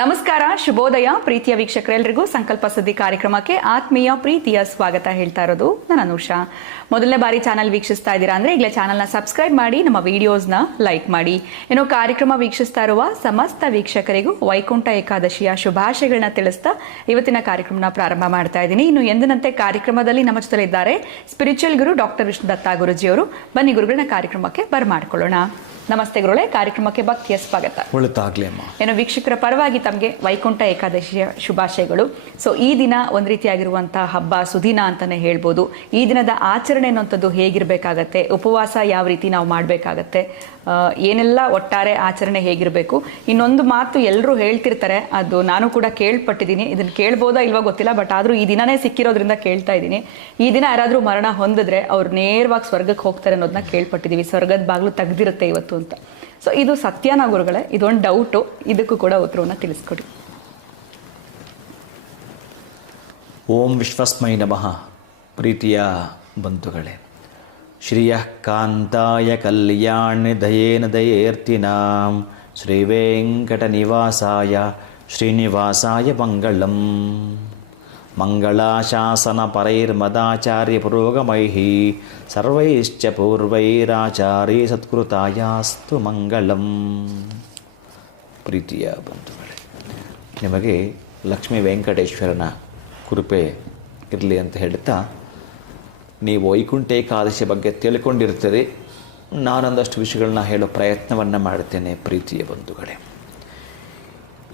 ನಮಸ್ಕಾರ, ಶುಭೋದಯ ಪ್ರೀತಿಯ ವೀಕ್ಷಕರೆಲ್ಲರಿಗೂ ಸಂಕಲ್ಪ ಸುದ್ದಿ ಕಾರ್ಯಕ್ರಮಕ್ಕೆ ಆತ್ಮೀಯ ಪ್ರೀತಿಯ ಸ್ವಾಗತ ಹೇಳ್ತಾ ಇರೋದು ನಾನು ಅನುಷಾ. ಮೊದಲನೇ ಬಾರಿ ಚಾನಲ್ ವೀಕ್ಷಿಸ್ತಾ ಇದ್ದೀರಾ ಅಂದ್ರೆ ಈಗಲೇ ಚಾನಲ್ನ ಸಬ್ಸ್ಕ್ರೈಬ್ ಮಾಡಿ, ನಮ್ಮ ವಿಡಿಯೋಸ್ನ ಲೈಕ್ ಮಾಡಿ. ಏನೋ ಕಾರ್ಯಕ್ರಮ ವೀಕ್ಷಿಸ್ತಾ ಇರುವ ಸಮಸ್ತ ವೀಕ್ಷಕರಿಗೂ ವೈಕುಂಠ ಏಕಾದಶಿಯ ಶುಭಾಶಯಗಳನ್ನ ತಿಳಿಸ್ತಾ ಇವತ್ತಿನ ಕಾರ್ಯಕ್ರಮನ ಪ್ರಾರಂಭ ಮಾಡ್ತಾ ಇದ್ದೀನಿ. ಇನ್ನು ಎಂದಿನಂತೆ ಕಾರ್ಯಕ್ರಮದಲ್ಲಿ ನಮ್ಮ ಜೊತೆ ಇದ್ದಾರೆ ಸ್ಪಿರಿಚುವಲ್ ಗುರು ಡಾಕ್ಟರ್ ವಿಷ್ಣುದತ್ತ ಗುರುಜಿಯವರು. ಬನ್ನಿ ಗುರುಗಳನ್ನ ಕಾರ್ಯಕ್ರಮಕ್ಕೆ ಬರಮಾಡ್ಕೊಳ್ಳೋಣ. ನಮಸ್ತೆ ಗುರುಗಳೇ, ಕಾರ್ಯಕ್ರಮಕ್ಕೆ ಭಕ್ತಿಯ ಸ್ವಾಗತ. ಒಳ್ಳೆದಾಗ್ಲಿ ಅಮ್ಮ. ಏನೋ ವೀಕ್ಷಕರ ಪರವಾಗಿ ತಮಗೆ ವೈಕುಂಠ ಏಕಾದಶಿಯ ಶುಭಾಶಯಗಳು. ಸೊ ಈ ದಿನ ಒಂದು ರೀತಿಯಾಗಿರುವಂತಹ ಹಬ್ಬ ಸುದಿನ ಅಂತಾನೆ ಹೇಳ್ಬೋದು. ಈ ದಿನದ ಆಚರಣೆ ಅನ್ನುವಂಥದ್ದು ಹೇಗಿರಬೇಕಾಗತ್ತೆ, ಉಪವಾಸ ಯಾವ ರೀತಿ ನಾವು ಮಾಡಬೇಕಾಗತ್ತೆ, ಏನೆಲ್ಲ ಒಟ್ಟಾರೆ ಆಚರಣೆ ಹೇಗಿರಬೇಕು. ಇನ್ನೊಂದು ಮಾತು ಎಲ್ಲರೂ ಹೇಳ್ತಿರ್ತಾರೆ, ಅದು ನಾನು ಕೂಡ ಕೇಳ್ಪಟ್ಟಿದ್ದೀನಿ. ಇದನ್ನು ಕೇಳ್ಬೋದಾ ಇಲ್ವಾ ಗೊತ್ತಿಲ್ಲ, ಬಟ್ ಆದರೂ ಈ ದಿನನೇ ಸಿಕ್ಕಿರೋದ್ರಿಂದ ಕೇಳ್ತಾ ಇದ್ದೀನಿ. ಈ ದಿನ ಯಾರಾದರೂ ಮರಣ ಹೊಂದಿದ್ರೆ ಅವ್ರು ನೇರವಾಗಿ ಸ್ವರ್ಗಕ್ಕೆ ಹೋಗ್ತಾರೆ ಅನ್ನೋದನ್ನ ಕೇಳ್ಪಟ್ಟಿದ್ದೀವಿ. ಸ್ವರ್ಗದ ಬಾಗಿಲು ತೆಗ್ದಿರುತ್ತೆ ಇವತ್ತು ಅಂತ. ಸೊ ಇದು ಸತ್ಯನಾ ಗುರುಗಳೇ? ಇದೊಂದು ಡೌಟು, ಇದಕ್ಕೂ ಕೂಡ ಉತ್ತರವನ್ನು ತಿಳಿಸ್ಕೊಡಿ. ಓಂ ವಿಶ್ವಸ್ಮೈ ನಮಃ. ಪ್ರೀತಿಯ ಬಂಧುಗಳೇ, ಶ್ರಿಯ ಕಾಂತಾಯ ಕಲ್ಯಾಣ ದಯೇನ ದಯೇರ್ತಿನಾಂ ಶ್ರೀ ವೆಂಕಟ ನಿವಾಸಾಯ ಶ್ರೀನಿವಾಸಾಯ ಮಂಗಳಂ. ಮಂಗಳಾಶಾಸನ ಪರೈರ್ಮದಾಚಾರ್ಯ ಪುರೋಗಮೈಃ ಸರ್ವೈಶ್ಚ ಪೂರ್ವೈರಾಚಾರ್ಯ ಸತ್ಕೃತಾಯಾಸ್ತು ಮಂಗಳಂ. ಪ್ರೀತಿಯ ಬಂಧುಗಳೇ, ನಿಮಗೆ ಲಕ್ಷ್ಮೀ ವೆಂಕಟೇಶ್ವರನ ಕೃಪೆ ಇರಲಿ ಅಂತ ಹೇಳ್ತಾ, ನೀವು ವೈಕುಂಠ ಏಕಾದಶಿ ಬಗ್ಗೆ ತಿಳ್ಕೊಂಡಿರ್ತೀರಿ. ನಾನೊಂದಷ್ಟು ವಿಷಯಗಳನ್ನ ಹೇಳೋ ಪ್ರಯತ್ನವನ್ನು ಮಾಡ್ತೇನೆ. ಪ್ರೀತಿಯ ಬಂಧುಗಳೇ,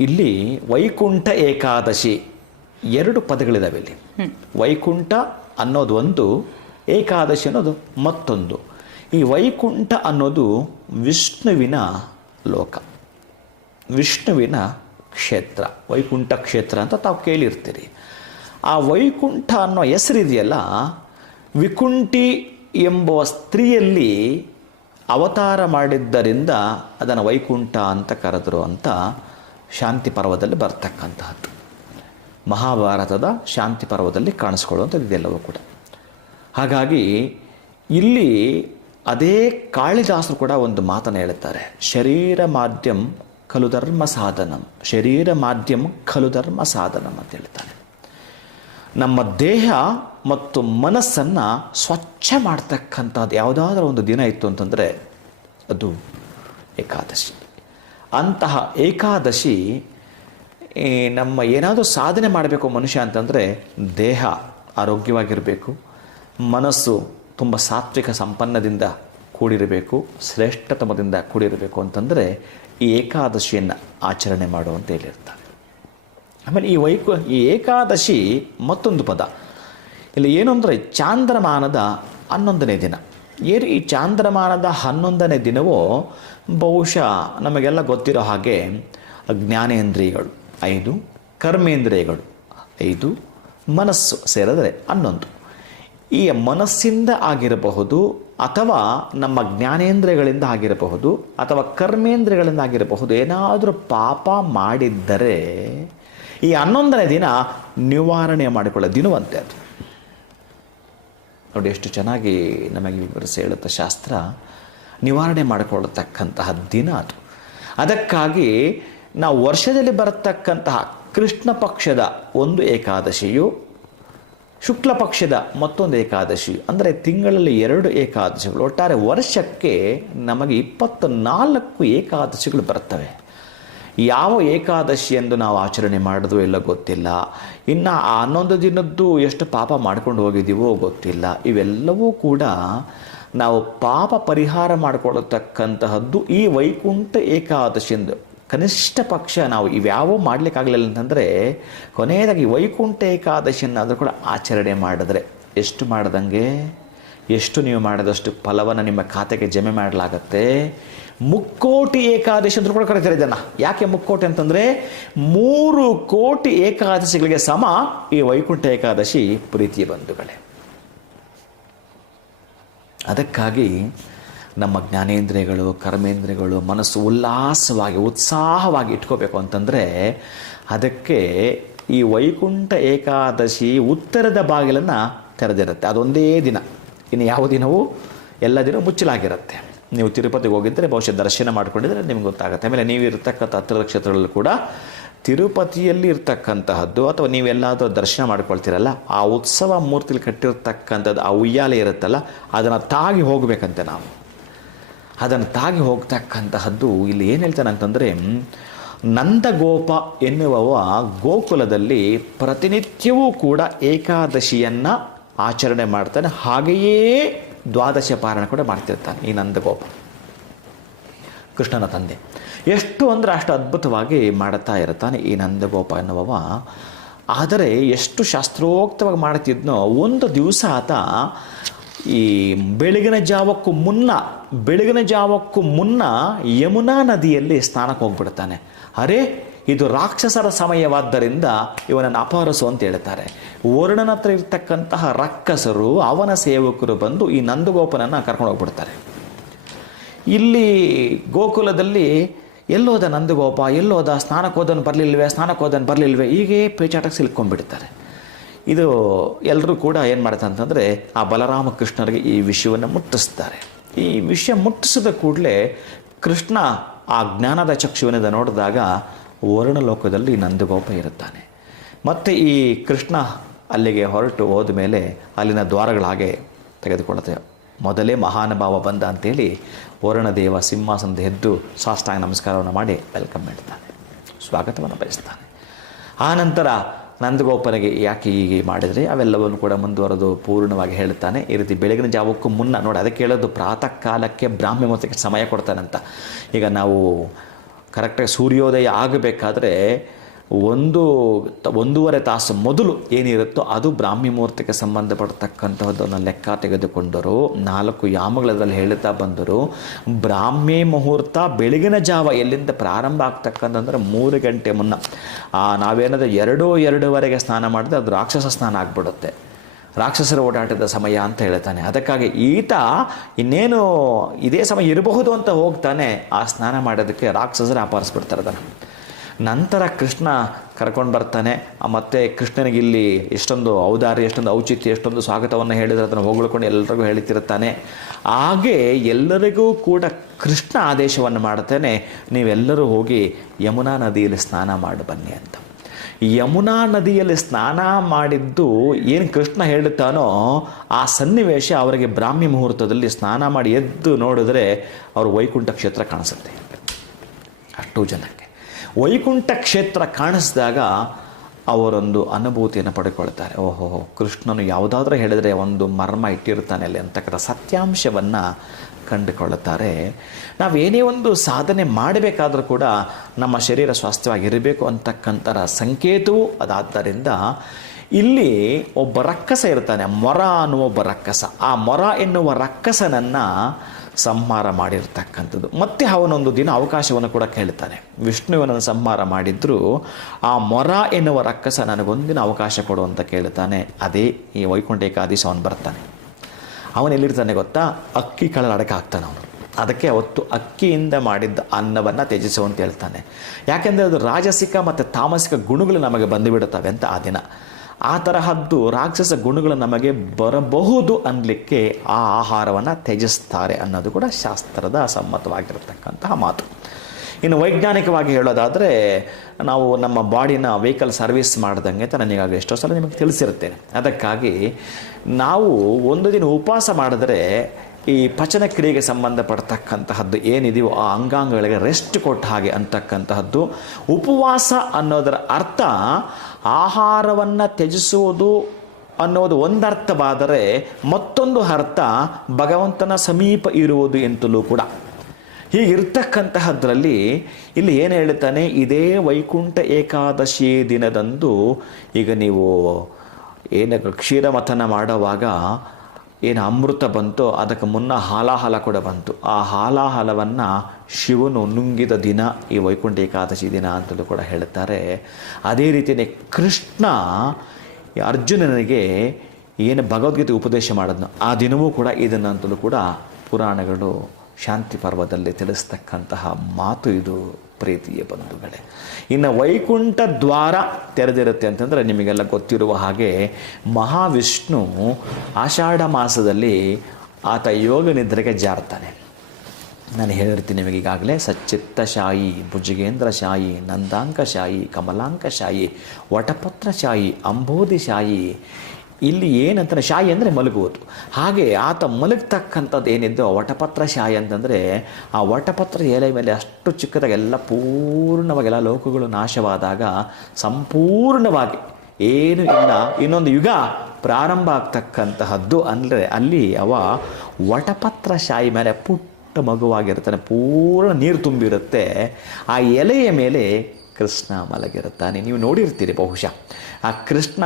ಇಲ್ಲಿ ವೈಕುಂಠ ಏಕಾದಶಿ ಎರಡು ಪದಗಳಿದಾವೆ. ಇಲ್ಲಿ ವೈಕುಂಠ ಅನ್ನೋದು ಒಂದು, ಏಕಾದಶಿ ಅನ್ನೋದು ಮತ್ತೊಂದು. ಈ ವೈಕುಂಠ ಅನ್ನೋದು ವಿಷ್ಣುವಿನ ಲೋಕ, ವಿಷ್ಣುವಿನ ಕ್ಷೇತ್ರ, ವೈಕುಂಠ ಕ್ಷೇತ್ರ ಅಂತ ತಾವು ಕೇಳಿರ್ತೀರಿ. ಆ ವೈಕುಂಠ ಅನ್ನೋ ಹೆಸರಿದೆಯಲ್ಲ, ವಿಕುಂಠಿ ಎಂಬುವ ಸ್ತ್ರೀಯಲ್ಲಿ ಅವತಾರ ಮಾಡಿದ್ದರಿಂದ ಅದನ್ನು ವೈಕುಂಠ ಅಂತ ಕರೆದರು ಅಂತ ಶಾಂತಿ ಪರ್ವದಲ್ಲಿ ಬರ್ತಕ್ಕಂತಹದ್ದು. ಮಹಾಭಾರತದ ಶಾಂತಿ ಪರ್ವದಲ್ಲಿ ಕಾಣಿಸ್ಕೊಳ್ಳುವಂಥದ್ದು ಇದೆಲ್ಲವೂ ಕೂಡ. ಹಾಗಾಗಿ ಇಲ್ಲಿ ಅದೇ ಕಾಳಿದಾಸರು ಕೂಡ ಒಂದು ಮಾತನ್ನು ಹೇಳುತ್ತಾರೆ, ಶರೀರ ಮಾಧ್ಯಮ ಖಲು ಧರ್ಮ ಸಾಧನಂ, ಶರೀರ ಮಾಧ್ಯಮ ಖಲು ಧರ್ಮ ಸಾಧನಂ ಅಂತ ಹೇಳ್ತಾರೆ. ನಮ್ಮ ದೇಹ ಮತ್ತು ಮನಸ್ಸನ್ನು ಸ್ವಚ್ಛ ಮಾಡ್ತಕ್ಕಂಥದ್ದು ಯಾವುದಾದ್ರೂ ಒಂದು ದಿನ ಇತ್ತು ಅಂತಂದರೆ ಅದು ಏಕಾದಶಿ. ಅಂತಹ ಏಕಾದಶಿ ನಮ್ಮ ಏನಾದರೂ ಸಾಧನೆ ಮಾಡಬೇಕು ಮನುಷ್ಯ ಅಂತಂದರೆ ದೇಹ ಆರೋಗ್ಯವಾಗಿರಬೇಕು, ಮನಸ್ಸು ತುಂಬ ಸಾತ್ವಿಕ ಸಂಪನ್ನದಿಂದ ಕೂಡಿರಬೇಕು, ಶ್ರೇಷ್ಠತಮದಿಂದ ಕೂಡಿರಬೇಕು ಅಂತಂದರೆ ಈ ಏಕಾದಶಿಯನ್ನು ಆಚರಣೆ ಮಾಡುವಂತ ಹೇಳಿರ್ತಾರೆ. ಆಮೇಲೆ ಈ ಏಕಾದಶಿ ಮತ್ತೊಂದು ಪದ ಇಲ್ಲಿ ಏನು ಅಂದರೆ ಚಾಂದ್ರಮಾನದ 11ನೇ ದಿನ. ಏನು ಈ ಚಾಂದ್ರಮಾನದ 11ನೇ ದಿನವೋ ಬಹುಶಃ ನಮಗೆಲ್ಲ ಗೊತ್ತಿರೋ ಹಾಗೆ ಜ್ಞಾನೇಂದ್ರಿಯಗಳು 5, ಕರ್ಮೇಂದ್ರಿಯಗಳು 5, ಮನಸ್ಸು ಸೇರಿದರೆ 11. ಈ ಮನಸ್ಸಿಂದ ಆಗಿರಬಹುದು, ಅಥವಾ ನಮ್ಮ ಜ್ಞಾನೇಂದ್ರಿಯಗಳಿಂದ ಆಗಿರಬಹುದು, ಅಥವಾ ಕರ್ಮೇಂದ್ರಿಯಗಳಿಂದ ಆಗಿರಬಹುದು, ಏನಾದರೂ ಪಾಪ ಮಾಡಿದ್ದರೆ ಈ 11ನೇ ದಿನ ನಿವಾರಣೆ ಮಾಡಿಕೊಳ್ಳೋ ದಿನವಂತೆ ಅದು. ನೋಡಿ ಎಷ್ಟು ಚೆನ್ನಾಗಿ ನಮಗೆ ವಿವರಿಸಿ ಹೇಳುತ್ತೆ ಶಾಸ್ತ್ರ. ನಿವಾರಣೆ ಮಾಡಿಕೊಳ್ಳತಕ್ಕಂತಹ ದಿನ ಅದು. ಅದಕ್ಕಾಗಿ ನಾವು ವರ್ಷದಲ್ಲಿ ಬರತಕ್ಕಂತಹ ಕೃಷ್ಣ ಪಕ್ಷದ ಒಂದು ಏಕಾದಶಿಯು, ಶುಕ್ಲ ಪಕ್ಷದ ಮತ್ತೊಂದು ಏಕಾದಶಿ, ಅಂದರೆ ತಿಂಗಳಲ್ಲಿ 2 ಏಕಾದಶಿಗಳು, ಒಟ್ಟಾರೆ ವರ್ಷಕ್ಕೆ ನಮಗೆ 24 ಏಕಾದಶಿಗಳು ಬರ್ತವೆ. ಯಾವ ಏಕಾದಶಿ ಎಂದು ನಾವು ಆಚರಣೆ ಮಾಡಿದ್ವೋ ಎಲ್ಲ ಗೊತ್ತಿಲ್ಲ. ಇನ್ನು ಆ 11 ದಿನದ್ದು ಎಷ್ಟು ಪಾಪ ಮಾಡ್ಕೊಂಡು ಹೋಗಿದ್ದೀವೋ ಗೊತ್ತಿಲ್ಲ. ಇವೆಲ್ಲವೂ ಕೂಡ ನಾವು ಪಾಪ ಪರಿಹಾರ ಮಾಡಿಕೊಳ್ಳತಕ್ಕಂತಹದ್ದು ಈ ವೈಕುಂಠ ಏಕಾದಶಿಯಿಂದ. ಕನಿಷ್ಠ ಪಕ್ಷ ನಾವು ಇವ್ಯಾವೋ ಮಾಡಲಿಕ್ಕಾಗಲಿಲ್ಲ ಅಂತಂದರೆ ಕೊನೆಯದಾಗಿ ವೈಕುಂಠ ಏಕಾದಶಿಯನ್ನಾದರೂ ಕೂಡ ಆಚರಣೆ ಮಾಡಿದ್ರೆ ಎಷ್ಟು ಮಾಡ್ದಂಗೆ, ಎಷ್ಟು ನೀವು ಮಾಡಿದಷ್ಟು ಫಲವನ್ನು ನಿಮ್ಮ ಖಾತೆಗೆ ಜಮೆ ಮಾಡಲಾಗತ್ತೆ. ಮುಕ್ಕೋಟಿ ಏಕಾದಶಿ ಅಂತ ಕೂಡ ಕರೀತಾರೆ ಇದನ್ನು. ಯಾಕೆ ಮುಕ್ಕೋಟಿ ಅಂತಂದರೆ 3 ಕೋಟಿ ಏಕಾದಶಿಗಳಿಗೆ ಸಮ ಈ ವೈಕುಂಠ ಏಕಾದಶಿ. ಪ್ರೀತಿಯ ಬಂಧುಗಳೇ, ಅದಕ್ಕಾಗಿ ನಮ್ಮ ಜ್ಞಾನೇಂದ್ರಿಯಗಳು, ಕರ್ಮೇಂದ್ರಿಯಗಳು, ಮನಸ್ಸು ಉಲ್ಲಾಸವಾಗಿ ಉತ್ಸಾಹವಾಗಿ ಇಟ್ಕೋಬೇಕು ಅಂತಂದರೆ ಅದಕ್ಕೆ ಈ ವೈಕುಂಠ ಏಕಾದಶಿ ಉತ್ತರದ ಬಾಗಿಲನ್ನು ತೆರೆದಿರುತ್ತೆ. ಅದೊಂದೇ ದಿನ. ಇನ್ನು ಯಾವ ದಿನವೂ ಎಲ್ಲ ದಿನ ಮುಚ್ಚಲಾಗಿರುತ್ತೆ. ನೀವು ತಿರುಪತಿಗೆ ಹೋಗಿದ್ದರೆ ಬಹುಶಃ ದರ್ಶನ ಮಾಡ್ಕೊಂಡಿದ್ರೆ ನಿಮ್ಗೆ ಗೊತ್ತಾಗುತ್ತೆ. ಆಮೇಲೆ ನೀವು ಇರತಕ್ಕಂಥ ಹತ್ತಿರದ ಕ್ಷೇತ್ರಗಳಲ್ಲೂ ಕೂಡ ತಿರುಪತಿಯಲ್ಲಿ ಇರ್ತಕ್ಕಂತಹದ್ದು ಅಥವಾ ನೀವೆಲ್ಲಾದರೂ ದರ್ಶನ ಮಾಡ್ಕೊಳ್ತೀರಲ್ಲ, ಆ ಉತ್ಸವ ಮೂರ್ತಿಲಿ ಕಟ್ಟಿರ್ತಕ್ಕಂಥದ್ದು ಆ ಉಯ್ಯಾಲೆ ಇರುತ್ತಲ್ಲ, ಅದನ್ನು ತಾಗಿ ಹೋಗಬೇಕಂತೆ ನಾವು. ಅದನ್ನು ತಾಗಿ ಹೋಗ್ತಕ್ಕಂತಹದ್ದು ಇಲ್ಲಿ ಏನು ಹೇಳ್ತಾನೆ ಅಂತಂದರೆ, ನಂದಗೋಪ ಎನ್ನುವವ ಗೋಕುಲದಲ್ಲಿ ಪ್ರತಿನಿತ್ಯವೂ ಕೂಡ ಏಕಾದಶಿಯನ್ನು ಆಚರಣೆ ಮಾಡ್ತಾನೆ. ಹಾಗೆಯೇ ದ್ವಾದಶ ಪಾರಾಯಣ ಕೂಡ ಮಾಡ್ತಿರ್ತಾನೆ ಈ ನಂದಗೋಪ, ಕೃಷ್ಣನ ತಂದೆ. ಎಷ್ಟು ಅಂದರೆ ಅಷ್ಟು ಅದ್ಭುತವಾಗಿ ಮಾಡುತ್ತಾ ಇರ್ತಾನೆ ಈ ನಂದಗೋಪ ಎನ್ನುವವ. ಆದರೆ ಎಷ್ಟು ಶಾಸ್ತ್ರೋಕ್ತವಾಗಿ ಮಾಡ್ತಿದ್ನೋ, ಒಂದು ದಿವಸ ಆತ ಈ ಬೆಳಗಿನ ಜಾವಕ್ಕೂ ಮುನ್ನ ಯಮುನಾ ನದಿಯಲ್ಲಿ ಸ್ನಾನಕ್ಕೆ ಹೋಗ್ಬಿಡ್ತಾನೆ. ಅರೆ, ಇದು ರಾಕ್ಷಸರ ಸಮಯವಾದ್ದರಿಂದ ಇವನನ್ನು ಅಪಹರಿಸು ಅಂತ ಹೇಳ್ತಾರೆ. ವರುಣನ ಹತ್ರ ಇರ್ತಕ್ಕಂತಹ ರಕ್ಕಸರು, ಅವನ ಸೇವಕರು ಬಂದು ಈ ನಂದಗೋಪನನ್ನು ಕರ್ಕೊಂಡು ಹೋಗ್ಬಿಡ್ತಾರೆ. ಇಲ್ಲಿ ಗೋಕುಲದಲ್ಲಿ ಎಲ್ಲೋದ ನಂದಗೋಪ, ಎಲ್ಲೋದ, ಸ್ನಾನಕ್ಕೋದನ್ನು ಬರಲಿಲ್ವೇ ಹೀಗೆ ಪೇಚಾಟಕ್ಕೆ ಸಿಲ್ಕೊಂಡ್ಬಿಡ್ತಾರೆ. ಇದು ಎಲ್ಲರೂ ಕೂಡ ಏನು ಮಾಡ್ತಾರೆ ಅಂತಂದರೆ, ಆ ಬಲರಾಮಕೃಷ್ಣರಿಗೆ ಈ ವಿಷಯವನ್ನು ಮುಟ್ಟಿಸ್ತಾರೆ. ಈ ವಿಷಯ ಮುಟ್ಟಿಸಿದ ಕೂಡಲೇ ಕೃಷ್ಣ ಆ ಜ್ಞಾನದ ಚಕ್ಷುವಿನಿಂದ ನೋಡಿದಾಗ ವರುಣಲೋಕದಲ್ಲಿ ನಂದಗೋಪ ಇರುತ್ತಾನೆ. ಮತ್ತು ಈ ಕೃಷ್ಣ ಅಲ್ಲಿಗೆ ಹೊರಟು ಹೋದ ಮೇಲೆ ಅಲ್ಲಿನ ದ್ವಾರಗಳು ಹಾಗೆ ತೆಗೆದುಕೊಳ್ಳುತ್ತೆ. ಮೊದಲೇ ಮಹಾನುಭಾವ ಬಂದ ಅಂತೇಳಿ ವರುಣದೇವ ಸಿಂಹಾಸನದ ಎದ್ದು ಸಾಷ್ಟಾಂಗ ನಮಸ್ಕಾರವನ್ನು ಮಾಡಿ ವೆಲ್ಕಮ್ ಮಾಡ್ತಾನೆ, ಸ್ವಾಗತವನ್ನು ಬಯಸ್ತಾನೆ. ಆ ನಂತರ ನಂದಗೋಪನಿಗೆ ಯಾಕೆ ಹೀಗೆ ಮಾಡಿದರೆ ಅವೆಲ್ಲವನ್ನು ಕೂಡ ಮುಂದುವರೆದು ಪೂರ್ಣವಾಗಿ ಹೇಳ್ತಾನೆ. ಈ ರೀತಿ ಬೆಳಗಿನ ಜಾವಕ್ಕೂ ಮುನ್ನ ನೋಡಿ, ಅದಕ್ಕೆ ಹೇಳೋದು ಪ್ರಾತಃ ಕಾಲಕ್ಕೆ ಬ್ರಾಹ್ಮಿ ಮುಹೂರ್ತಕ್ಕೆ ಸಮಯ ಕೊಡ್ತಾನಂತ. ಈಗ ನಾವು ಕರೆಕ್ಟಾಗಿ ಸೂರ್ಯೋದಯ ಆಗಬೇಕಾದ್ರೆ 1.5 ತಾಸು ಮೊದಲು ಏನಿರುತ್ತೋ ಅದು ಬ್ರಾಹ್ಮಿ ಮುಹೂರ್ತಕ್ಕೆ ಸಂಬಂಧಪಡ್ತಕ್ಕಂಥದ್ದನ್ನು ಲೆಕ್ಕ ತೆಗೆದುಕೊಂಡರು. 4 ಯಾಮಗಳದ್ರಲ್ಲಿ ಹೇಳ್ತಾ ಬಂದರು. ಬ್ರಾಹ್ಮಿ ಮುಹೂರ್ತ ಬೆಳಗಿನ ಜಾವ ಎಲ್ಲಿಂದ ಪ್ರಾರಂಭ ಆಗ್ತಕ್ಕಂಥಂದ್ರೆ 3 ಗಂಟೆ ಮುನ್ನ. ನಾವೇನಾದರೂ 2:02ವರೆಗೆ ಸ್ನಾನ ಮಾಡಿದ್ರೆ ಅದು ರಾಕ್ಷಸ ಸ್ನಾನ ಆಗಿಬಿಡುತ್ತೆ, ರಾಕ್ಷಸರ ಓಡಾಟದ ಸಮಯ ಅಂತ ಹೇಳ್ತಾನೆ. ಅದಕ್ಕಾಗಿ ಈತ ಇನ್ನೇನು ಇದೇ ಸಮಯ ಇರಬಹುದು ಅಂತ ಹೋಗ್ತಾನೆ. ಆ ಸ್ನಾನ ಮಾಡೋದಕ್ಕೆ ರಾಕ್ಷಸರು ಅಪಹರಿಸ್ಬಿಡ್ತಾರೆ ಅದನ್ನು. ನಂತರ ಕೃಷ್ಣ ಕರ್ಕೊಂಡು ಬರ್ತಾನೆ. ಮತ್ತು ಕೃಷ್ಣನಿಗೆ ಇಲ್ಲಿ ಎಷ್ಟೊಂದು ಔದಾರ್ಯ, ಎಷ್ಟೊಂದು ಔಚಿತ್ಯ, ಎಷ್ಟೊಂದು ಸ್ವಾಗತವನ್ನು ಹೇಳಿದರೆ ಅದನ್ನು ಹೊಗಳ್ಕೊಂಡು ಎಲ್ಲರಿಗೂ ಹೇಳ್ತಿರ್ತಾನೆ. ಹಾಗೆ ಎಲ್ಲರಿಗೂ ಕೂಡ ಕೃಷ್ಣ ಆದೇಶವನ್ನು ಮಾಡ್ತಾನೆ, ನೀವೆಲ್ಲರೂ ಹೋಗಿ ಯಮುನಾ ನದಿಯಲ್ಲಿ ಸ್ನಾನ ಮಾಡಿ ಬನ್ನಿ ಅಂತ. ಯಮುನಾ ನದಿಯಲ್ಲಿ ಸ್ನಾನ ಮಾಡಿದ್ದು ಏನು ಕೃಷ್ಣ ಹೇಳುತ್ತಾನೋ ಆ ಸನ್ನಿವೇಶ ಅವರಿಗೆ ಬ್ರಾಹ್ಮಿ ಮುಹೂರ್ತದಲ್ಲಿ ಸ್ನಾನ ಮಾಡಿ ಎದ್ದು ನೋಡಿದ್ರೆ ಅವರು ವೈಕುಂಠ ಕ್ಷೇತ್ರ ಕಾಣಿಸುತ್ತೆ. ಅಷ್ಟು ಜನಕ್ಕೆ ವೈಕುಂಠ ಕ್ಷೇತ್ರ ಕಾಣಿಸಿದಾಗ ಅವರೊಂದು ಅನುಭೂತಿಯನ್ನು ಪಡ್ಕೊಳ್ತಾರೆ. ಓಹೋ, ಕೃಷ್ಣನು ಯಾವುದಾದ್ರೂ ಹೇಳಿದರೆ ಒಂದು ಮರ್ಮ ಇಟ್ಟಿರ್ತಾನೆ ಅಲ್ಲಿ ಅಂತಕ್ಕಂಥ ಸತ್ಯಾಂಶವನ್ನು ಕಂಡುಕೊಳ್ಳುತ್ತಾರೆ. ನಾವೇನೇ ಒಂದು ಸಾಧನೆ ಮಾಡಬೇಕಾದ್ರೂ ಕೂಡ ನಮ್ಮ ಶರೀರ ಸ್ವಾಸ್ಥ್ಯವಾಗಿರಬೇಕು ಅಂತಕ್ಕಂಥ ಸಂಕೇತವೂ ಅದಾದ್ದರಿಂದ ಇಲ್ಲಿ ಒಬ್ಬ ರಕ್ಕಸ ಇರ್ತಾನೆ, ಮೊರ ಅನ್ನುವ ಒಬ್ಬ ರಕ್ಕಸ. ಆ ಮೊರ ಎನ್ನುವ ರಕ್ಕಸನನ್ನು ಸಂಹಾರ ಮಾಡಿರ್ತಕ್ಕಂಥದ್ದು. ಮತ್ತೆ ಅವನೊಂದು ದಿನ ಅವಕಾಶವನ್ನು ಕೂಡ ಕೇಳ್ತಾನೆ. ವಿಷ್ಣುವಿನನ್ನು ಸಂಹಾರ ಮಾಡಿದ್ರು ಆ ಮೊರ ಎನ್ನುವ ರಕ್ಕಸ ನನಗೊಂದಿನ ಅವಕಾಶ ಕೊಡು ಅಂತ ಕೇಳ್ತಾನೆ. ಅದೇ ಈ ವೈಕುಂಠ ಏಕಾದಶಿ ಅವನು ಬರ್ತಾನೆ. ಅವನೆಲ್ಲಿರ್ತಾನೆ ಗೊತ್ತಾ? ಅಕ್ಕಿ ಕಳ್ಳರ ಅಡಕೆ ಹಾಕ್ತಾನೆ ಅವನು. ಅದಕ್ಕೆ ಅವತ್ತು ಅಕ್ಕಿಯಿಂದ ಮಾಡಿದ್ದ ಅನ್ನವನ್ನು ತ್ಯಜಿಸು ಅಂತ ಹೇಳ್ತಾನೆ. ಯಾಕೆಂದರೆ ಅದು ರಾಜಸಿಕ ಮತ್ತು ತಾಮಸಿಕ ಗುಣಗಳು ನಮಗೆ ಬಂದುಬಿಡುತ್ತವೆ ಅಂತ ಆ ದಿನ. ಆ ತರಹದ್ದು ರಾಕ್ಷಸ ಗುಣಗಳು ನಮಗೆ ಬರಬಹುದು ಅನ್ನಲಿಕ್ಕೆ ಆ ಆಹಾರವನ್ನು ತ್ಯಜಿಸ್ತಾರೆ ಅನ್ನೋದು ಕೂಡ ಶಾಸ್ತ್ರದ ಸಮ್ಮತವಾಗಿರತಕ್ಕಂತಹ ಮಾತು. ಇನ್ನು ವೈಜ್ಞಾನಿಕವಾಗಿ ಹೇಳೋದಾದರೆ, ನಾವು ನಮ್ಮ ಬಾಡಿನ ವೆಹಿಕಲ್ ಸರ್ವಿಸ್ ಮಾಡ್ದಂಗೆ ಅಂತ ನನಗಾಗ ಎಷ್ಟೋ ಸಲ ನಿಮಗೆ ತಿಳಿಸಿರ್ತೇನೆ. ಅದಕ್ಕಾಗಿ ನಾವು ಒಂದು ದಿನ ಉಪವಾಸ ಮಾಡಿದ್ರೆ ಈ ಪಚನ ಕ್ರಿಯೆಗೆ ಸಂಬಂಧಪಡ್ತಕ್ಕಂತಹದ್ದು ಏನಿದೆಯೋ ಆ ಅಂಗಾಂಗಗಳಿಗೆ ರೆಸ್ಟ್ ಕೊಟ್ಟ ಹಾಗೆ ಅಂತಕ್ಕಂತಹದ್ದು. ಉಪವಾಸ ಅನ್ನೋದರ ಅರ್ಥ ಆಹಾರವನ್ನು ತ್ಯಜಿಸುವುದು ಅನ್ನೋದು ಒಂದರ್ಥವಾದರೆ, ಮತ್ತೊಂದು ಅರ್ಥ ಭಗವಂತನ ಸಮೀಪ ಇರುವುದು ಎಂತಲೂ ಕೂಡ. ಹೀಗಿರ್ತಕ್ಕಂತಹದ್ರಲ್ಲಿ ಇಲ್ಲಿ ಏನು ಹೇಳ್ತಾನೆ, ಇದೇ ವೈಕುಂಠ ಏಕಾದಶಿ ದಿನದಂದು ಈಗ ನೀವು ಏನು ಕ್ಷೀರಮಥನ ಮಾಡುವಾಗ ಏನು ಅಮೃತ ಬಂತೋ ಅದಕ್ಕೆ ಮುನ್ನ ಹಾಲಾಹಲ ಕೂಡ ಬಂತು. ಆ ಹಾಲಾಹಲವನ್ನು ಶಿವನು ನುಂಗಿದ ದಿನ ಈ ವೈಕುಂಠ ಏಕಾದಶಿ ದಿನ ಅಂತಲೂ ಕೂಡ ಹೇಳ್ತಾರೆ. ಅದೇ ರೀತಿಯೇ ಕೃಷ್ಣ ಅರ್ಜುನನಿಗೆ ಏನು ಭಗವದ್ಗೀತೆ ಉಪದೇಶ ಮಾಡಿದ್ನೋ ಆ ದಿನವೂ ಕೂಡ ಇದನ್ನಂತಲೂ ಕೂಡ ಪುರಾಣಗಳು ಶಾಂತಿ ಪರ್ವದಲ್ಲಿ ತಿಳಿಸ್ತಕ್ಕಂತಹ ಮಾತು ಇದು ಪ್ರೀತಿಯ ಬಂಧುಗಳೇ. ಇನ್ನು ವೈಕುಂಠ ದ್ವಾರ ತೆರೆದಿರುತ್ತೆ ಅಂತಂದರೆ ನಿಮಗೆಲ್ಲ ಗೊತ್ತಿರುವ ಹಾಗೆ ಮಹಾವಿಷ್ಣು ಆಷಾಢ ಮಾಸದಲ್ಲಿ ಆತ ಯೋಗ ನಿದ್ರೆಗೆ ಜಾರ್ತಾನೆ. ನಾನು ಹೇಳಿರ್ತೀನಿ ನಿಮಗೆ ಈಗಾಗಲೇ ಸಚ್ಚಿತ್ತಶಾಯಿ, ಭುಜಗೇಂದ್ರಶಾಯಿ, ನಂದಾಂಕಶಾಯಿ, ಕಮಲಾಂಕಶಾಯಿ, ವಟಪತ್ರಶಾಯಿ, ಅಂಬೋಧಿಶಾಯಿ. ಇಲ್ಲಿ ಏನಂತಾನೆ ಶಾಯಿ ಅಂದರೆ ಮಲಗುವುದು. ಹಾಗೆ ಆತ ಮಲಗ್ತಕ್ಕಂಥದ್ದು ಏನಿದ್ದು ವಟಪತ್ರ ಶಾಯಿ ಅಂತಂದರೆ ಆ ವಟಪತ್ರ ಎಲೆ ಮೇಲೆ ಅಷ್ಟು ಚಿಕ್ಕದಾಗಿ ಎಲ್ಲ ಪೂರ್ಣವಾಗಿ ಎಲ್ಲ ಲೋಕಗಳು ನಾಶವಾದಾಗ ಸಂಪೂರ್ಣವಾಗಿ ಏನು ಇಲ್ಲ ಇನ್ನೊಂದು ಯುಗ ಪ್ರಾರಂಭ ಆಗ್ತಕ್ಕಂತಹದ್ದು. ಅಂದರೆ ಅಲ್ಲಿ ಅವ ವಟಪತ್ರ ಶಾಯಿ ಮೇಲೆ ಪುಟ್ಟ ಮಗುವಾಗಿರ್ತಾನೆ, ಪೂರ್ಣ ನೀರು ತುಂಬಿರುತ್ತೆ. ಆ ಎಲೆಯ ಮೇಲೆ ಕೃಷ್ಣ ಮಲಗಿರುತ್ತಾನೆ. ನೀವು ನೋಡಿರ್ತೀರಿ ಬಹುಶಃ ಆ ಕೃಷ್ಣ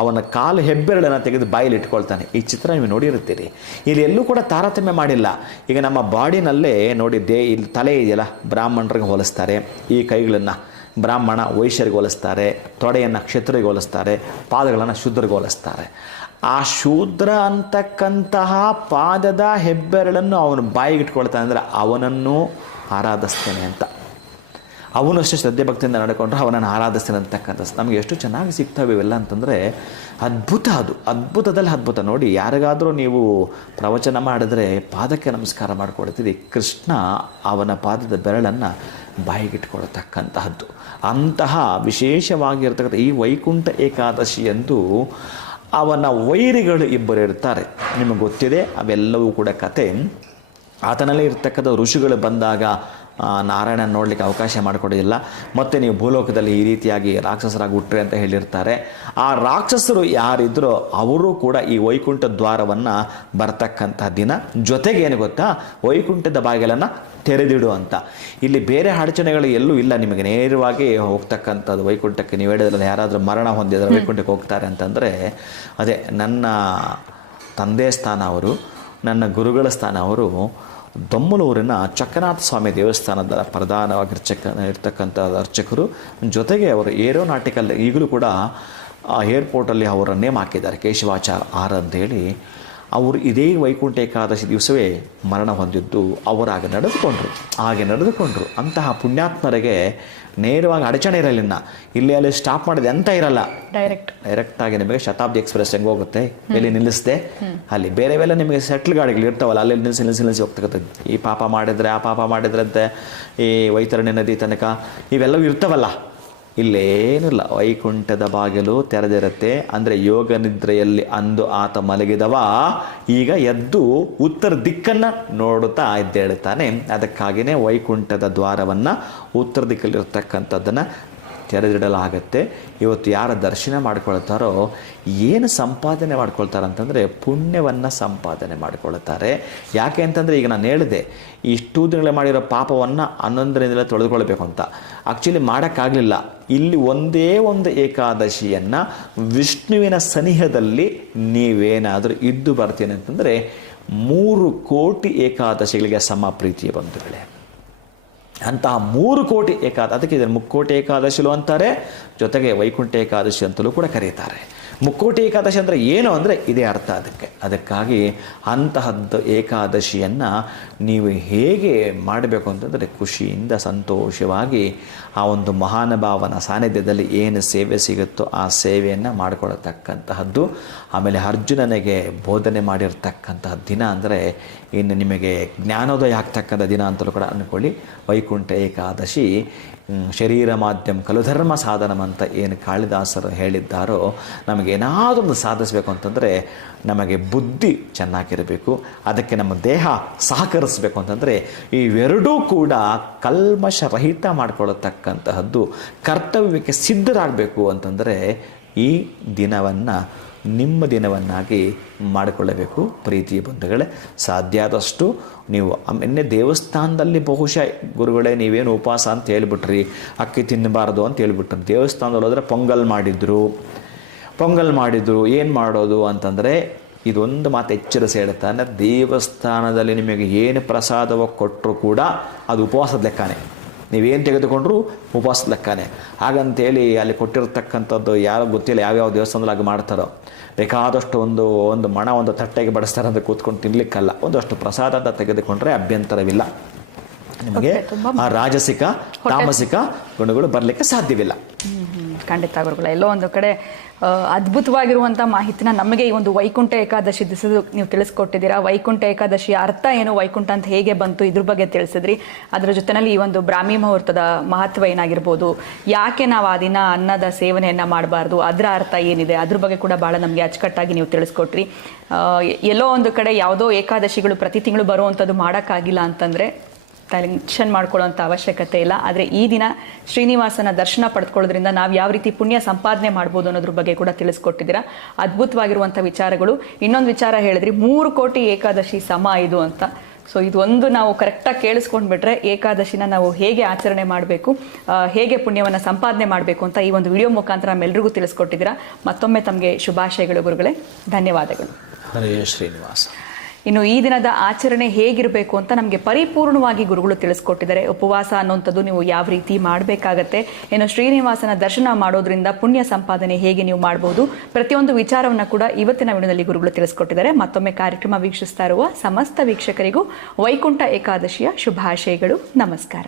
ಅವನ ಕಾಲು ಹೆಬ್ಬೆರಳನ್ನು ತೆಗೆದು ಬಾಯಲ್ಲಿ ಇಟ್ಕೊಳ್ತಾನೆ. ಈ ಚಿತ್ರ ನೀವು ನೋಡಿರ್ತೀರಿ. ಇಲ್ಲಿ ಎಲ್ಲೂ ಕೂಡ ತಾರತಮ್ಯ ಮಾಡಿಲ್ಲ. ಈಗ ನಮ್ಮ ಬಾಡಿನಲ್ಲೇ ನೋಡಿದ್ದೆ, ಇಲ್ಲಿ ತಲೆ ಇದೆಯಲ್ಲ ಬ್ರಾಹ್ಮಣರಿಗೆ ಹೋಲಿಸ್ತಾರೆ, ಈ ಕೈಗಳನ್ನು ಬ್ರಾಹ್ಮಣ ವೈಶ್ಯರಿಗೆ ಹೋಲಿಸ್ತಾರೆ, ತೊಡೆಯನ್ನು ಕ್ಷತ್ರಿಗೆ ಹೋಲಿಸ್ತಾರೆ, ಪಾದಗಳನ್ನು ಶೂದ್ರಿಗೆ ಹೋಲಿಸ್ತಾರೆ. ಆ ಶೂದ್ರ ಅಂತಕ್ಕಂತಹ ಪಾದದ ಹೆಬ್ಬೆರಳನ್ನು ಅವನು ಬಾಯಿಗೆ ಇಟ್ಕೊಳ್ತಾನೆ ಅಂದರೆ ಅವನನ್ನು ಆರಾಧಿಸ್ತೇನೆ ಅಂತ. ಅವನು ಅಷ್ಟೇ ಶ್ರದ್ಧೆ ಭಕ್ತಿಯಿಂದ ನಡ್ಕೊಂಡ್ರೆ ಅವನನ್ನು ಆರಾಧಿಸ್ತೇನೆ ಅಂತಕ್ಕಂಥದ್ದು ನಮಗೆ ಎಷ್ಟು ಚೆನ್ನಾಗಿ ಸಿಗ್ತವೆ ಇವೆಲ್ಲ ಅಂತಂದರೆ ಅದ್ಭುತ. ಅದು ಅದ್ಭುತದಲ್ಲಿ ಅದ್ಭುತ. ನೋಡಿ, ಯಾರಿಗಾದರೂ ನೀವು ಪ್ರವಚನ ಮಾಡಿದ್ರೆ ಪಾದಕ್ಕೆ ನಮಸ್ಕಾರ ಮಾಡಿಕೊಡ್ತೀರಿ, ಕೃಷ್ಣ ಅವನ ಪಾದದ ಬೆರಳನ್ನು ಬಾಯಿಗಿಟ್ಕೊಳ್ತಕ್ಕಂತಹದ್ದು. ಅಂತಹ ವಿಶೇಷವಾಗಿರ್ತಕ್ಕಂಥ ಈ ವೈಕುಂಠ ಏಕಾದಶಿಯಂದು ಅವನ ವೈರಿಗಳು ಇಬ್ಬರು ಇರ್ತಾರೆ. ನಿಮಗೆ ಗೊತ್ತಿದೆ, ಅವೆಲ್ಲವೂ ಕೂಡ ಕತೆ. ಆತನಲ್ಲೇ ಇರ್ತಕ್ಕಂಥ ಋಷಿಗಳು ಬಂದಾಗ ನಾರಾಯಣನ ನೋಡಲಿಕ್ಕೆ ಅವಕಾಶ ಮಾಡಿಕೊಡೋದಿಲ್ಲ. ಮತ್ತು ನೀವು ಭೂಲೋಕದಲ್ಲಿ ಈ ರೀತಿಯಾಗಿ ರಾಕ್ಷಸರಾಗಿ ಹುಟ್ಟ್ರಿ ಅಂತ ಹೇಳಿರ್ತಾರೆ. ಆ ರಾಕ್ಷಸರು ಯಾರಿದ್ರೋ ಅವರು ಕೂಡ ಈ ವೈಕುಂಠ ದ್ವಾರವನ್ನು ಬರ್ತಕ್ಕಂಥ ದಿನ. ಜೊತೆಗೆ ಏನು ಗೊತ್ತಾ, ವೈಕುಂಠದ ಬಾಗಿಲನ್ನು ತೆರೆದಿಡು ಅಂತ. ಇಲ್ಲಿ ಬೇರೆ ಅಡಚಣೆಗಳು ಎಲ್ಲೂ ಇಲ್ಲ. ನಿಮಗೆ ನೇರವಾಗಿ ಹೋಗ್ತಕ್ಕಂಥದ್ದು ವೈಕುಂಠಕ್ಕೆ. ನೀವು ಹೇಳಿದ್ರಲ್ಲ, ಯಾರಾದರೂ ಮರಣ ಹೊಂದಿದ್ರೆ ವೈಕುಂಠಕ್ಕೆ ಹೋಗ್ತಾರೆ ಅಂತಂದರೆ ಅದೇ ನನ್ನ ತಂದೆ ಸ್ಥಾನ ಅವರು, ನನ್ನ ಗುರುಗಳ ಸ್ಥಾನ ಅವರು ದೊಮ್ಮಲೂರಿನ ಚಕ್ಕನಾಥ ಸ್ವಾಮಿ ದೇವಸ್ಥಾನದ ಪ್ರಧಾನವಾಗಿ ಇರ್ತಕ್ಕಂಥ ಅರ್ಚಕರು. ಜೊತೆಗೆ ಅವರು ಏರೋನಾಟಿಕಲ್ ಈಗಲೂ ಕೂಡ ಏರ್ಪೋರ್ಟಲ್ಲಿ ಅವರ ನೇಮ್ ಹಾಕಿದ್ದಾರೆ, ಕೇಶವಾಚಾರ್ ಆರ್ ಅಂತೇಳಿ. ಅವರು ಇದೇ ವೈಕುಂಠ ಏಕಾದಶಿ ದಿವಸವೇ ಮರಣ ಹೊಂದಿದ್ದು. ಅವರಾಗ ನಡೆದುಕೊಂಡ್ರು. ಅಂತಹ ಪುಣ್ಯಾತ್ಮರಿಗೆ ನೇರವಾಗಿ ಅಡಚಣೆ ಇರಲಿಲ್ಲ. ಇಲ್ಲಿ ಅಲ್ಲಿ ಸ್ಟಾಪ್ ಮಾಡಿದೆ ಅಂತ ಇರಲ್ಲ. ಡೈರೆಕ್ಟಾಗಿ ನಿಮಗೆ ಶತಾಬ್ದಿ ಎಕ್ಸ್ಪ್ರೆಸ್ ಹೆಂಗೆ ಹೋಗುತ್ತೆ, ಎಲ್ಲಿ ನಿಲ್ಲಿಸಿದೆ ಅಲ್ಲಿ. ಬೇರೆವೆಲ್ಲ ನಿಮಗೆ ಸೆಟ್ಲ್ ಗಾಡಿಗಳು ಇರ್ತಾವಲ್ಲ, ಅಲ್ಲಿ ನಿಲ್ಲಿಸಿ ಹೋಗ್ತಕ್ಕಂಥದ್ದು. ಈ ಪಾಪ ಮಾಡಿದ್ರೆ ಆ ಪಾಪ ಮಾಡಿದ್ರಂತೆ, ಈ ವೈತರಣಿ ನದಿ ತನಕ ಇವೆಲ್ಲವೂ ಇರ್ತಾವಲ್ಲ. ಇಲ್ಲೇನಿಲ್ಲ, ವೈಕುಂಠದ ಬಾಗಿಲು ತೆರೆದಿರುತ್ತೆ. ಅಂದರೆ ಯೋಗ ನಿದ್ರೆಯಲ್ಲಿ ಅಂದು ಆತ ಮಲಗಿದವ ಈಗ ಎದ್ದು ಉತ್ತರ ದಿಕ್ಕನ್ನು ನೋಡುತ್ತಾ ಎದ್ದೇಳುತ್ತಾನೆ. ಅದಕ್ಕಾಗಿಯೇ ವೈಕುಂಠದ ದ್ವಾರವನ್ನು ಉತ್ತರ ದಿಕ್ಕಲ್ಲಿರ್ತಕ್ಕಂಥದ್ದನ್ನು ತೆರೆದಿಡಲಾಗುತ್ತೆ. ಇವತ್ತು ಯಾರು ದರ್ಶನ ಮಾಡ್ಕೊಳ್ತಾರೋ ಏನು ಸಂಪಾದನೆ ಮಾಡ್ಕೊಳ್ತಾರೆ ಅಂತಂದರೆ ಪುಣ್ಯವನ್ನು ಸಂಪಾದನೆ ಮಾಡಿಕೊಳ್ತಾರೆ. ಯಾಕೆ ಅಂತಂದರೆ ಈಗ ನಾನು ಹೇಳಿದೆ, ಇಷ್ಟು ದಿನಗಳೇ ಮಾಡಿರೋ ಪಾಪವನ್ನು 11 ದಿನದಲ್ಲೇ ತೊಳೆದುಕೊಳ್ಬೇಕು ಅಂತ. ಆ್ಯಕ್ಚುಲಿ ಮಾಡೋಕ್ಕಾಗಲಿಲ್ಲ. ಇಲ್ಲಿ ಒಂದೇ ಒಂದು ಏಕಾದಶಿಯನ್ನು ವಿಷ್ಣುವಿನ ಸನಿಹದಲ್ಲಿ ನೀವೇನಾದರೂ ಇದ್ದು ಬರ್ತೀನಿ ಅಂತಂದರೆ 3 ಕೋಟಿ ಏಕಾದಶಿಗಳಿಗೆ ಸಮ ಪ್ರೀತಿಯ ಬಂಧುಗಳೇ. ಅಂತಹ 3 ಕೋಟಿ ಅದಕ್ಕೆ ಇದನ್ನು ಮುಕ್ಕೋಟಿ ಏಕಾದಶಿಲು ಅಂತಾರೆ, ಜೊತೆಗೆ ವೈಕುಂಠ ಏಕಾದಶಿ ಅಂತಲೂ ಕೂಡ ಕರೀತಾರೆ. ಮುಕ್ಕೋಟಿ ಏಕಾದಶಿ ಅಂದರೆ ಏನು ಅಂದರೆ ಇದೇ ಅರ್ಥ ಅದಕ್ಕಾಗಿ ಅಂತಹದ್ದು ಏಕಾದಶಿಯನ್ನು ನೀವು ಹೇಗೆ ಮಾಡಬೇಕು ಅಂತಂದರೆ ಖುಷಿಯಿಂದ ಸಂತೋಷವಾಗಿ ಆ ಒಂದು ಮಹಾನುಭಾವನ ಸಾನ್ನಿಧ್ಯದಲ್ಲಿ ಏನು ಸೇವೆ ಸಿಗುತ್ತೋ ಆ ಸೇವೆಯನ್ನು ಮಾಡಿಕೊಳ್ಳತಕ್ಕಂತಹದ್ದು. ಆಮೇಲೆ ಅರ್ಜುನನಿಗೆ ಬೋಧನೆ ಮಾಡಿರ್ತಕ್ಕಂತಹ ದಿನ ಅಂದರೆ ಇನ್ನು ನಿಮಗೆ ಜ್ಞಾನೋದಯ ಆಗ್ತಕ್ಕಂಥ ದಿನ ಅಂತಲೂ ಕೂಡ ಅಂದ್ಕೊಳ್ಳಿ. ವೈಕುಂಠ ಏಕಾದಶಿ ಶರೀರ ಮಾಧ್ಯಮ ಖಲು ಧರ್ಮ ಸಾಧನಂ ಅಂತ ಏನು ಕಾಳಿದಾಸರು ಹೇಳಿದ್ದಾರೋ, ನಮಗೇನಾದರೂ ಒಂದು ಸಾಧಿಸಬೇಕು ಅಂತಂದರೆ ನಮಗೆ ಬುದ್ಧಿ ಚೆನ್ನಾಗಿರಬೇಕು, ಅದಕ್ಕೆ ನಮ್ಮ ದೇಹ ಸಹಕರಿಸಬೇಕು ಅಂತಂದರೆ ಇವೆರಡೂ ಕೂಡ ಕಲ್ಮಶರಹಿತ ಮಾಡಿಕೊಳ್ಳತಕ್ಕಂತಹದ್ದು. ಕರ್ತವ್ಯಕ್ಕೆ ಸಿದ್ಧರಾಗಬೇಕು ಅಂತಂದರೆ ಈ ದಿನವನ್ನು ನಿಮ್ಮ ದಿನವನ್ನಾಗಿ ಮಾಡಿಕೊಳ್ಳಬೇಕು. ಪ್ರೀತಿಯ ಬಂಧುಗಳೇ, ಸಾಧ್ಯ ಆದಷ್ಟು ನೀವು ನಿನ್ನೆ ದೇವಸ್ಥಾನದಲ್ಲಿ ಬಹುಶಃ ಗುರುಗಳೇ ನೀವೇನು ಉಪವಾಸ ಅಂತ ಹೇಳ್ಬಿಟ್ರಿ, ಅಕ್ಕಿ ತಿನ್ನಬಾರ್ದು ಅಂತ ಹೇಳ್ಬಿಟ್ರಿ. ದೇವಸ್ಥಾನದಲ್ಲಿ ಹೋದರೆ ಪೊಂಗಲ್ ಮಾಡಿದ್ರು ಏನು ಮಾಡೋದು ಅಂತಂದರೆ ಇದೊಂದು ಮಾತು ಎಚ್ಚರಿಸಿ ಹೇಳ್ತಾನೆ, ದೇವಸ್ಥಾನದಲ್ಲಿ ನಿಮಗೆ ಏನು ಪ್ರಸಾದವ ಕೊಟ್ಟರು ಕೂಡ ಅದು ಉಪವಾಸದ ಲೆಕ್ಕನೇ. ನೀವೇನು ತೆಗೆದುಕೊಂಡ್ರೂ ಉಪವಾಸದ ಲೆಕ್ಕನೇ. ಹಾಗಂತೇಳಿ ಅಲ್ಲಿ ಕೊಟ್ಟಿರ್ತಕ್ಕಂಥದ್ದು ಯಾರೋ ಗೊತ್ತಿಲ್ಲ ಯಾವ್ಯಾವ ದೇವಸ್ಥಾನದಲ್ಲಿ ಆಗ ಮಾಡ್ತಾರೋ, ಬೇಕಾದಷ್ಟು ಒಂದು ಮಣ ಒಂದು ತಟ್ಟೆಗೆ ಬಡಿಸ್ತಾರೆ ಅಂತ ಕೂತ್ಕೊಂಡು ತಿನ್ಲಿಕ್ಕಲ್ಲ. ಒಂದಷ್ಟು ಪ್ರಸಾದ ಅಂತ ತೆಗೆದುಕೊಂಡ್ರೆ ಅಭ್ಯಂತರವಿಲ್ಲ. ನಿಮಗೆ ಆ ರಾಜಸಿಕ ತಾಮಸಿಕ ಗುಣಗಳು ಬರಲಿಕ್ಕೆ ಸಾಧ್ಯವಿಲ್ಲ. ಖಂಡಿತ ಗುರುಗಳೇ, ಎಲ್ಲೋ ಒಂದು ಕಡೆ ಅದ್ಭುತವಾಗಿರುವಂಥ ಮಾಹಿತಿನ ನಮಗೆ ಈ ಒಂದು ವೈಕುಂಠ ಏಕಾದಶಿ ದಿವಸ ನೀವು ತಿಳಿಸ್ಕೊಟ್ಟಿದ್ದೀರಾ. ವೈಕುಂಠ ಏಕಾದಶಿಯ ಅರ್ಥ ಏನು, ವೈಕುಂಠ ಅಂತ ಹೇಗೆ ಬಂತು, ಇದ್ರ ಬಗ್ಗೆ ತಿಳಿಸಿದ್ರಿ. ಅದರ ಜೊತೆಯಲ್ಲಿ ಈ ಒಂದು ಬ್ರಾಹ್ಮಿ ಮುಹೂರ್ತದ ಮಹತ್ವ ಏನಾಗಿರ್ಬೋದು, ಯಾಕೆ ನಾವು ಆ ದಿನ ಅನ್ನದ ಸೇವನೆಯನ್ನು ಮಾಡಬಾರ್ದು, ಅದರ ಅರ್ಥ ಏನಿದೆ, ಅದ್ರ ಬಗ್ಗೆ ಕೂಡ ಭಾಳ ನಮಗೆ ಅಚ್ಚುಕಟ್ಟಾಗಿ ನೀವು ತಿಳಿಸ್ಕೊಟ್ರಿ. ಎಲ್ಲೋ ಒಂದು ಕಡೆ ಯಾವುದೋ ಏಕಾದಶಿಗಳು ಪ್ರತಿ ತಿಂಗಳು ಬರುವಂಥದ್ದು ಮಾಡೋಕ್ಕಾಗಿಲ್ಲ ಅಂತಂದರೆ ಟೆನ್ಷನ್ ಮಾಡ್ಕೊಳ್ಳೋಂಥ ಅವಶ್ಯಕತೆ ಇಲ್ಲ. ಆದರೆ ಈ ದಿನ ಶ್ರೀನಿವಾಸನ ದರ್ಶನ ಪಡೆದುಕೊಳ್ಳೋದ್ರಿಂದ ನಾವು ಯಾವ ರೀತಿ ಪುಣ್ಯ ಸಂಪಾದನೆ ಮಾಡ್ಬೋದು ಅನ್ನೋದ್ರ ಬಗ್ಗೆ ಕೂಡ ತಿಳಿಸ್ಕೊಟ್ಟಿದ್ದೀರಾ. ಅದ್ಭುತವಾಗಿರುವಂಥ ವಿಚಾರಗಳು. ಇನ್ನೊಂದು ವಿಚಾರ ಹೇಳಿದ್ರಿ, 3 ಕೋಟಿ ಏಕಾದಶಿ ಸಮ ಇದು ಅಂತ. ಸೊ ಇದೊಂದು ನಾವು ಕರೆಕ್ಟಾಗಿ ಕೇಳಿಸ್ಕೊಂಡ್ಬಿಟ್ರೆ ಏಕಾದಶಿನ ನಾವು ಹೇಗೆ ಆಚರಣೆ ಮಾಡಬೇಕು, ಹೇಗೆ ಪುಣ್ಯವನ್ನು ಸಂಪಾದನೆ ಮಾಡಬೇಕು ಅಂತ ಈ ಒಂದು ವಿಡಿಯೋ ಮುಖಾಂತರ ನಮ್ಮೆಲ್ಲರಿಗೂ ತಿಳಿಸ್ಕೊಟ್ಟಿದ್ದೀರಾ. ಮತ್ತೊಮ್ಮೆ ತಮಗೆ ಶುಭಾಶಯಗಳು ಗುರುಗಳೇ, ಧನ್ಯವಾದಗಳು. ಹರೇ ಶ್ರೀನಿವಾಸ. ಇನ್ನು ಈ ದಿನದ ಆಚರಣೆ ಹೇಗಿರಬೇಕು ಅಂತ ನಮಗೆ ಪರಿಪೂರ್ಣವಾಗಿ ಗುರುಗಳು ತಿಳಿಸ್ಕೊಟ್ಟಿದ್ದಾರೆ. ಉಪವಾಸ ಅನ್ನುವಂಥದ್ದು ನೀವು ಯಾವ ರೀತಿ ಮಾಡಬೇಕಾಗತ್ತೆ, ಇನ್ನು ಶ್ರೀನಿವಾಸನ ದರ್ಶನ ಮಾಡೋದ್ರಿಂದ ಪುಣ್ಯ ಸಂಪಾದನೆ ಹೇಗೆ ನೀವು ಮಾಡಬಹುದು, ಪ್ರತಿಯೊಂದು ವಿಚಾರವನ್ನು ಕೂಡ ಇವತ್ತಿನ ವಿಡಿಯೋದಲ್ಲಿ ಗುರುಗಳು ತಿಳಿಸ್ಕೊಟ್ಟಿದ್ದಾರೆ. ಮತ್ತೊಮ್ಮೆ ಕಾರ್ಯಕ್ರಮ ವೀಕ್ಷಿಸ್ತಾ ಇರುವ ಸಮಸ್ತ ವೀಕ್ಷಕರಿಗೂ ವೈಕುಂಠ ಏಕಾದಶಿಯ ಶುಭಾಶಯಗಳು. ನಮಸ್ಕಾರ.